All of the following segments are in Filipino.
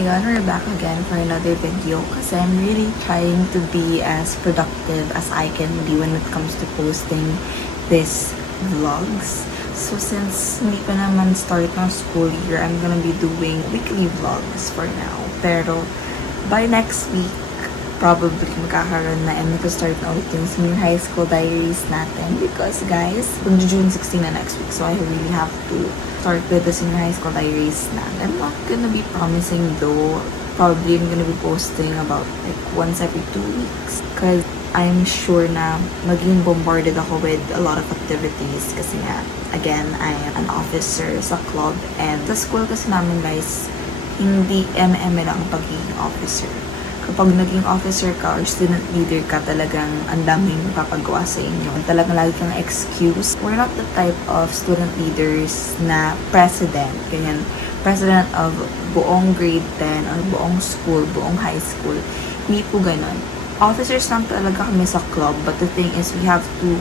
ayun, we're back again for another video kasi I'm really trying to be as productive as I can be when it comes to posting this vlogs. So since hindi pa naman start ng school year, I'm gonna be doing weekly vlogs for now. Pero by next week, probably magkakaroon na and mag-start na ulit yung senior high school diaries natin because guys, June 16 na next week, so I really have to start with the senior high school diaries na. I'm not gonna be promising though. Probably I'm gonna be posting about like once every 2 weeks because I'm sure na maging bombarded ako with a lot of activities kasi nga, again, I am an officer sa club and sa school kasi namin guys, hindi eme lang ang pagiging officer. Kapag naging officer ka or student leader ka, talagang ang daming mapapagawa sa inyo. Talagang lagi kang excuse. We're not the type of student leaders na president, ganyan, president of buong grade 10 or buong school, buong high school. Hindi po ganun. Officers lang talaga kami sa club, but the thing is we have to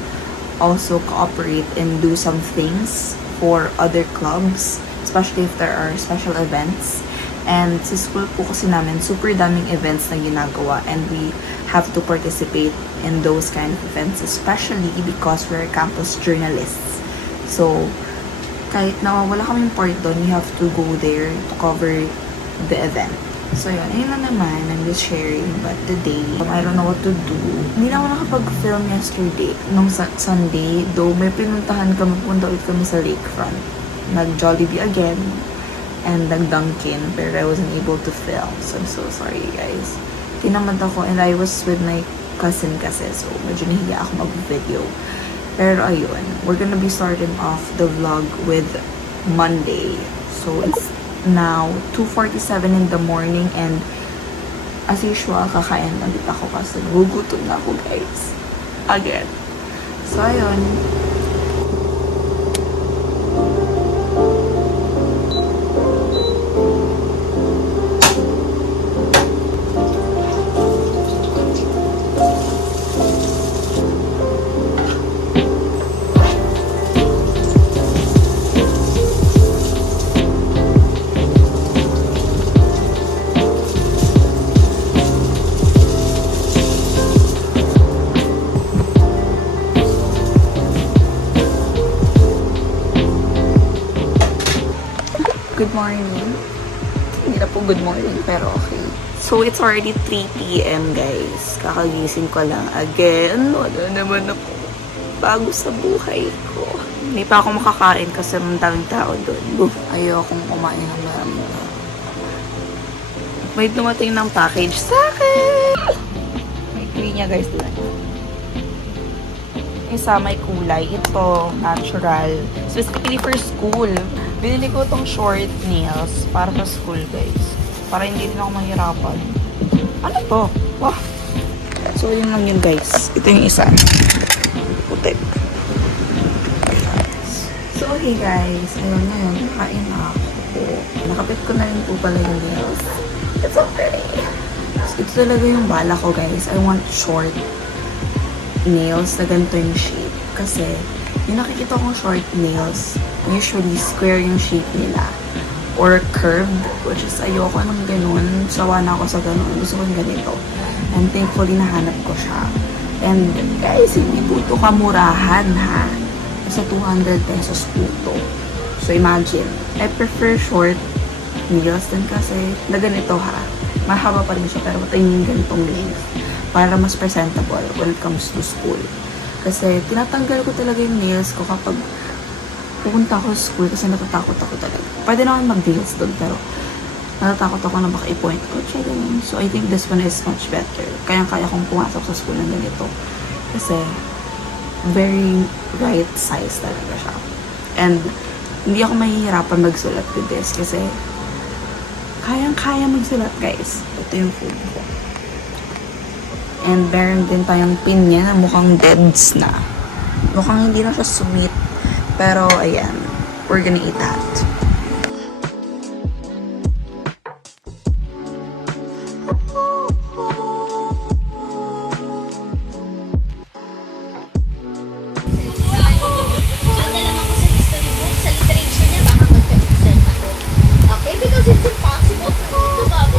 also cooperate and do some things for other clubs, especially if there are special events. And sa school po kasi namin, super daming events na ginagawa and we have to participate in those kind of events, especially because we're campus journalists. So, kahit na wala kaming part doon, you have to go there to cover the event. So yun, ayun na naman, I'm just sharing, but today, I don't know what to do. Hindi na ako nakapag-film yesterday, nung Sunday, though may pinuntahan kami, punta ulit kami sa lakefront. Nag-Jollibee again, and nag-Dunkin, pero I wasn't able to film, so I'm so sorry guys. Tinamad ako, and I was with my cousin kasi, so medyo nahiya ako mag-video. Pero ayun, we're gonna be starting off the vlog with Monday. So it's now 2:47 in the morning and as usual, kakain ulit ako kasi nagugutom na ako guys. Again. So ayun. Good morning. Hindi na po good morning, pero okay. So, it's already 3 p.m. guys. Kakagising ko lang again. Wala naman ako bago sa buhay ko. Hindi pa ako makakain kasi ang daming tao doon. Ayokong kumain ng marami. May dumating ng package sa akin. May green niya guys doon. Isa may kulay. Ito, natural. Specifically for school. Binili ko itong short nails para sa school, guys. Para hindi rin ako mahirapan. Ano to? Wow! So, yun lang yun, guys. Ito yung isa. Putik. So, hey, guys. Ayun na yun. Nakain na ako. Nakapit ko na rin po pala yung nails. It's so pretty. So, ito talaga yung bala ko, guys. I want short nails na ganito yung shape. Kasi, yung nakikita kong short nails, usually square yung shape nila. Or curved, which is ayoko ng ganun. Sawa na ako sa ganun. Gusto ko yung ganito. And thankfully, nahanap ko siya. And guys, hindi po ito kamurahan ha. Sa 200 pesos po ito. So imagine, I prefer short nails din kasi na ganito ha. Mahaba pa rin siya pero ito yung ganitong length. Para mas presentable when it comes to school. Kasi tinatanggal ko talaga yung nails ko kapag pupunta ako sa school kasi natatakot ako talaga. Pwede naman mag-nails doon pero natatakot ako na baka i-point ko. So I think this one is much better. Kaya-kaya kong pumasok sa school ng ganito. Kasi very right size talaga siya. And hindi ako mahihirapan magsulat with this kasi kayang-kaya magsulat guys. Ito yung food ko. And meron din tayong pin niya na mukhang deads na. Mukhang hindi na siya sweet. Pero, ayan. We're gonna eat that. Okay, because it's impossible for me to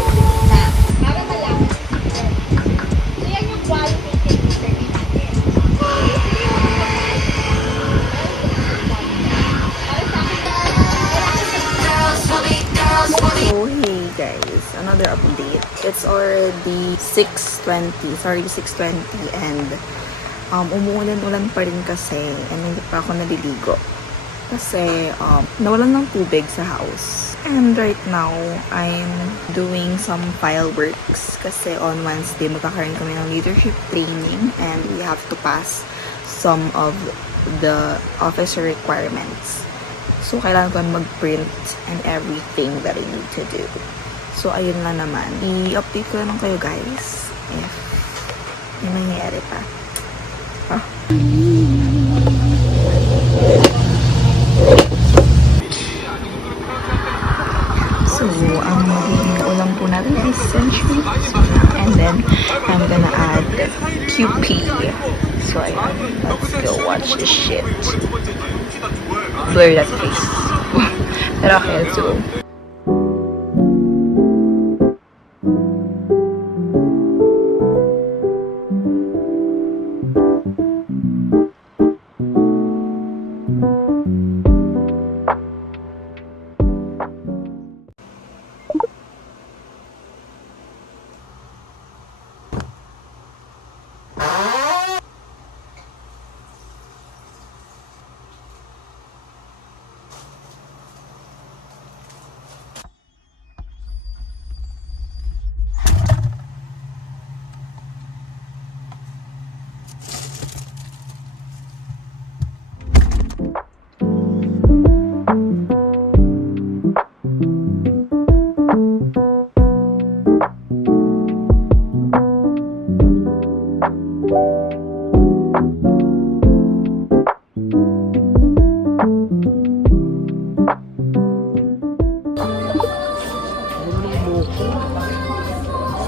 update. It's already 6:20. Sorry, 6:20 and umuulan-ulan pa rin kasi and hindi pa ako naliligo. Kasi nawalan ng tubig sa house. And right now, I'm doing some file works kasi on Wednesday magkakaroon kami ng leadership training and we have to pass some of the officer requirements. So, kailangan ko mag-print and everything that I need to do. So, ayun lang naman. I-update ko lang kayo guys if may nangyayari pa. So, ang magiging ulam po natin is century. And then, I'm gonna add QP. So, ayan. Let's go watch this shit. Blur that face. Pero okay, let's go.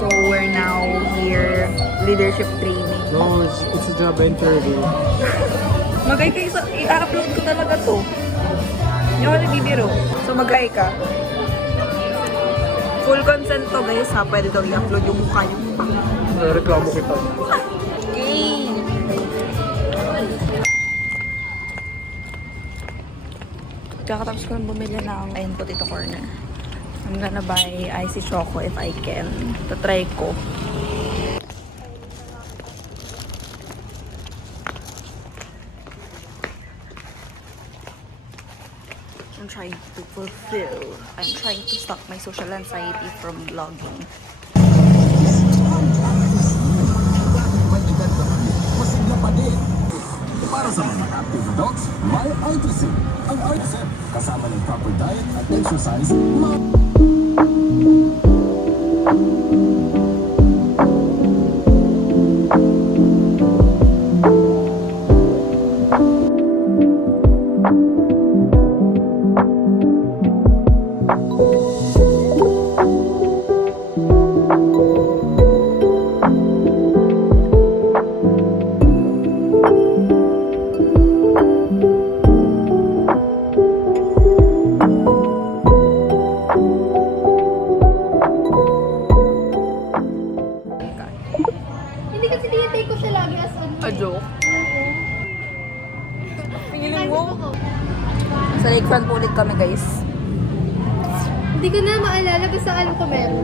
So we're now here, leadership training. No, it's a job interview. Magay kayo sa, i-upload ko talaga to. Hindi ako nagbibiro. So magay ka. Full consent to guys ha, pwede daw i-upload yung mukha niyo. Reklamo kita. Yay! Kakatapos ko lang bumili ng ayun potato corner. I'm gonna buy icy choco if I can. Tatry ko. I'm trying to stop my social anxiety from vlogging. Para sa mga active adults, may Artisan. Ang Artisan, kasama ng proper diet at exercise, Hindi kasi tinitake ko siya lagi as ano. A joke? Feeling Ko. mo? Sa lakefront po ulit kami guys. Hindi ko na maalala basta alam ko meron.